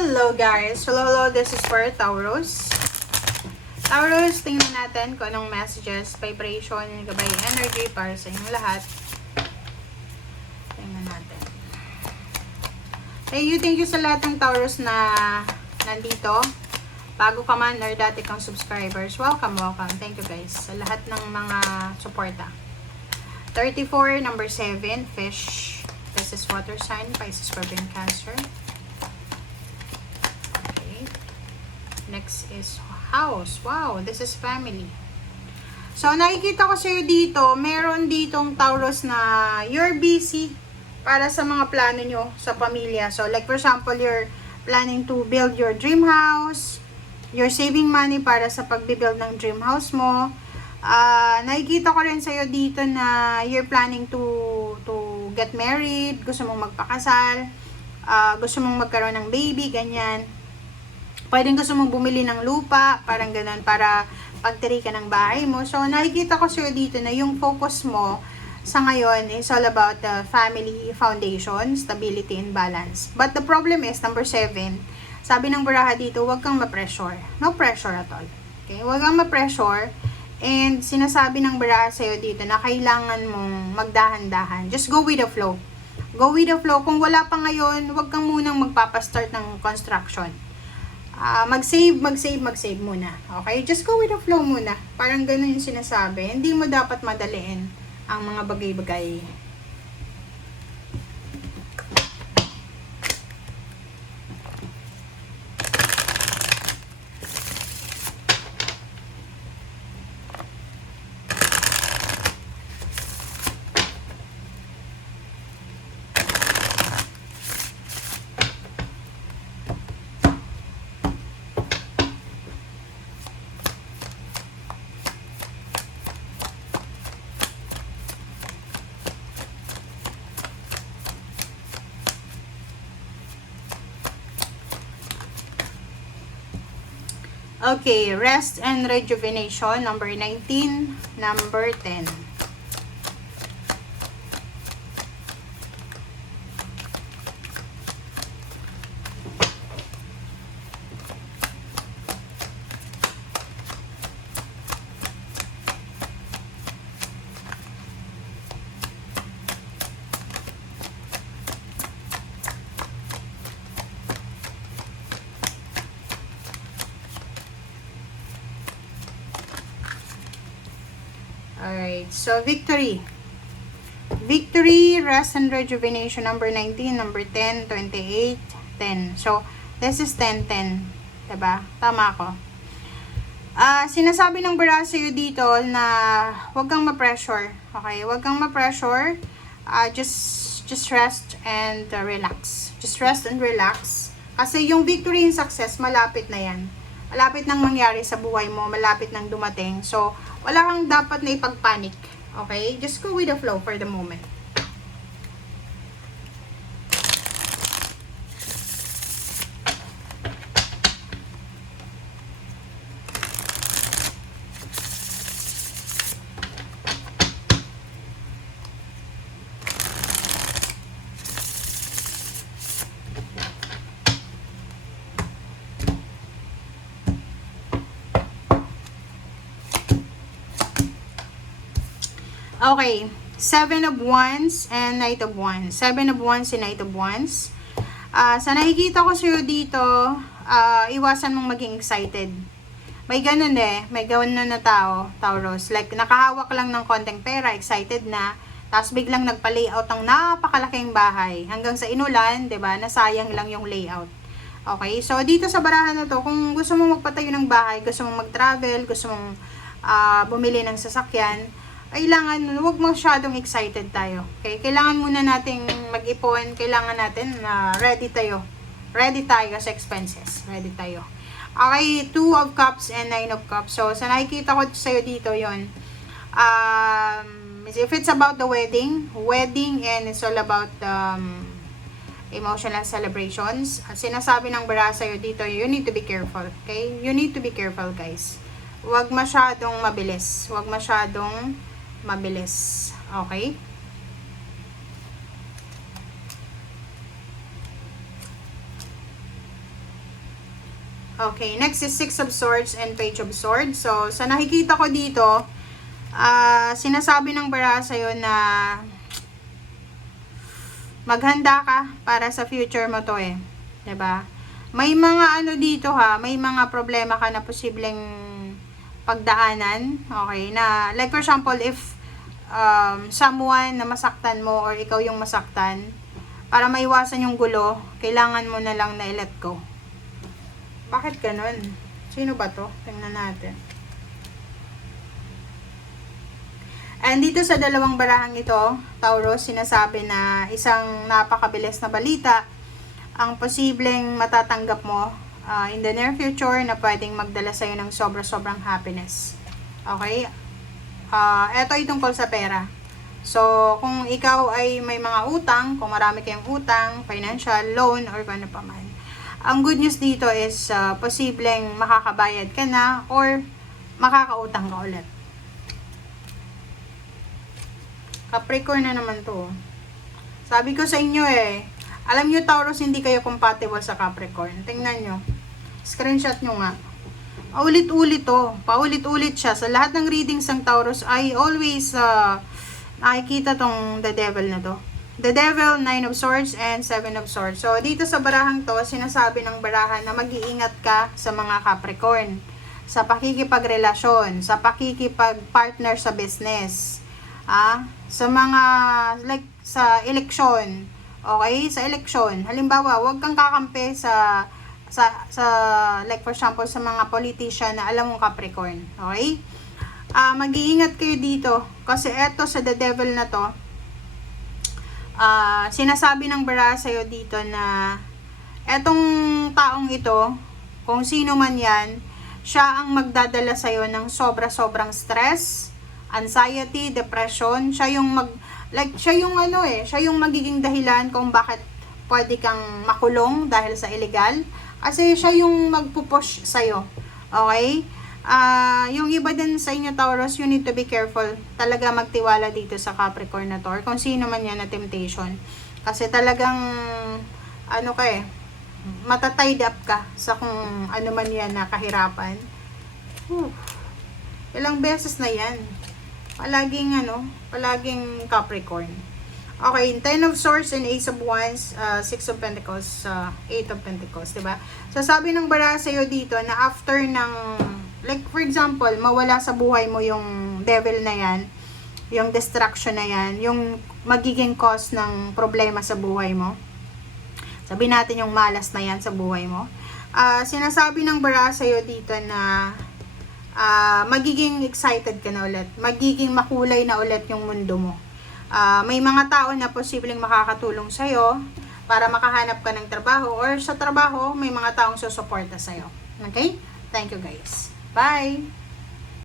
Hello guys! Hello, this is for Taurus. Taurus, tingnan natin kung anong messages, vibration, gabay, energy para sa inyong lahat. Tingnan natin. Thank you sa lahat ng Taurus na nandito. Bago ka man or dati kang subscribers, welcome. Thank you guys sa lahat ng mga suporta. 34, number 7, fish. This is water sign, Pisces, Scorpion, Cancer. Next is house. Wow, this is family. So, nakikita ko sa'yo dito, meron ditong Taurus na you're busy para sa mga plano nyo sa pamilya. So, like for example, you're planning to build your dream house. You're saving money para sa pagbibuild ng dream house mo. Nakikita ko rin sa'yo dito na you're planning to get married. Gusto mong magpakasal. Gusto mong magkaroon ng baby, ganyan. Pwedeng gusto mong bumili ng lupa, parang ganun, para pagtiri ka ng bahay mo. So, nakikita ko sa'yo dito na yung focus mo sa ngayon is all about the family foundation, stability, and balance. But the problem is, number 7, sabi ng baraha dito, huwag kang ma-pressure. No pressure at all. Okay? Huwag kang ma-pressure. And sinasabi ng baraha sa'yo dito na kailangan mong magdahan-dahan. Just go with the flow. Go with the flow. Kung wala pa ngayon, huwag kang munang magpapastart ng construction. Mag-save muna. Okay? Just go with the flow muna. Parang ganun yung sinasabi. Hindi mo dapat madaliin ang mga bagay-bagay. Okay, rest and rejuvenation, number 19, number 10. Alright, so victory. Victory, rest and rejuvenation, number 19, number 10, 28, 10. So, this is 10, 10. Diba? Tama ako. Sinasabi ng bara sa'yo dito na huwag kang ma-pressure. Okay? Huwag kang ma-pressure. Just rest and relax. Just rest and relax. Kasi yung victory and success, malapit na yan. Malapit nang mangyari sa buhay mo, malapit nang dumating. So, wala kang dapat na ipagpanik. Okay? Just go with the flow for the moment. Okay, 7 of Wands and Knight of Wands. 7 of Wands and Knight of Wands. Sa nakikita ko sa'yo dito, iwasan mong maging excited. May ganun may ganun na tao, Taurus. Like, nakahawak lang ng konting pera, excited na, tapos biglang nagpa-layout ng napakalaking bahay. Hanggang sa inulan, 'di ba? Nasayang lang yung layout. Okay, so dito sa barahan na to, kung gusto mong magpatayo ng bahay, gusto mong mag-travel, gusto mong bumili ng sasakyan, kailangan, huwag masyadong excited tayo. Okay? Kailangan muna nating mag-ipon. Kailangan natin na ready tayo. Ready tayo sa expenses. Ready tayo. Okay, 2 of Cups and 9 of Cups. So, sa nakikita ko sa'yo dito yon. If it's about the wedding and it's all about emotional celebrations, sinasabi ng bara sa'yo dito, you need to be careful. Okay? You need to be careful, guys. Huwag masyadong mabilis. Huwag masyadong mabilis. Okay? Okay, next is Six of Swords and Page of Swords. So, sa nakikita ko dito, sinasabi ng bara sa'yo na maghanda ka para sa future mo to eh. 'Di ba? May mga ano dito ha, may mga problema ka na posibleng pagdaanan, okay? Na like for example, if someone na masaktan mo or ikaw yung masaktan, para maiwasan yung gulo, kailangan mo na lang na i-let go. Bakit ganun? Sino ba to? Tingnan natin. And dito sa dalawang barahang ito, Taurus, sinasabi na isang napakabilis na balita ang posibleng matatanggap mo in the near future na pwedeng magdala sa'yo ng sobra-sobrang happiness. Okay? Ito ay tungkol sa pera. So, kung ikaw ay may mga utang, kung marami kayong utang, financial, loan, or kung ano pa man, ang good news dito is posibleng makakabayad ka na or makakautang ka ulit. Capricorn na naman to. Sabi ko sa inyo eh, alam nyo Taurus, hindi kayo compatible sa Capricorn. Tingnan nyo. Screenshot nyo nga. Paulit-ulit to. Paulit-ulit siya. Sa lahat ng readings ng Taurus, I always nakikita tong The Devil na to. The Devil, 9 of Swords, and 7 of Swords. So, dito sa barahang to, sinasabi ng barahan na mag-iingat ka sa mga Capricorn. Sa pakikipagrelasyon, sa pakikipag-partner sa business. Sa mga, like, sa eleksyon. Okay? Sa eleksyon. Halimbawa, huwag kang kakampi sa like for example, sa mga politician na alam mong Capricorn. Okay? Mag-iingat kayo dito. Kasi eto sa The Devil na to, sinasabi ng bara sa'yo dito na etong taong ito, kung sino man yan, siya ang magdadala sa'yo ng sobra-sobrang stress, anxiety, depression. Siya yung siya yung magiging dahilan kung bakit pwede kang makulong dahil sa illegal. Kasi siya yung magpupush sa'yo. Okay? Yung iba din sa inyo Taurus, you need to be careful. Talaga magtiwala dito sa Capricorn na to, or kung sino man yan na temptation. Kasi talagang, matatied up ka sa kung ano man yan na kahirapan. Ilang beses na yan. Palaging Capricorn. Okay, 10 of Swords and Ace of Wands, 6 of Pentacles, 8 of Pentacles, diba? So, sabi ng bara sa'yo dito na after ng, like for example, mawala sa buhay mo yung devil na yan, yung distraction na yan, yung magiging cause ng problema sa buhay mo. Sabi natin yung malas na yan sa buhay mo. Sinasabi ng bara sa'yo dito na magiging excited ka na ulit. Magiging makulay na ulit yung mundo mo. May mga tao na posibleng makakatulong sa'yo para makahanap ka ng trabaho, or sa trabaho, may mga taong susuporta sa'yo. Okay? Thank you guys. Bye!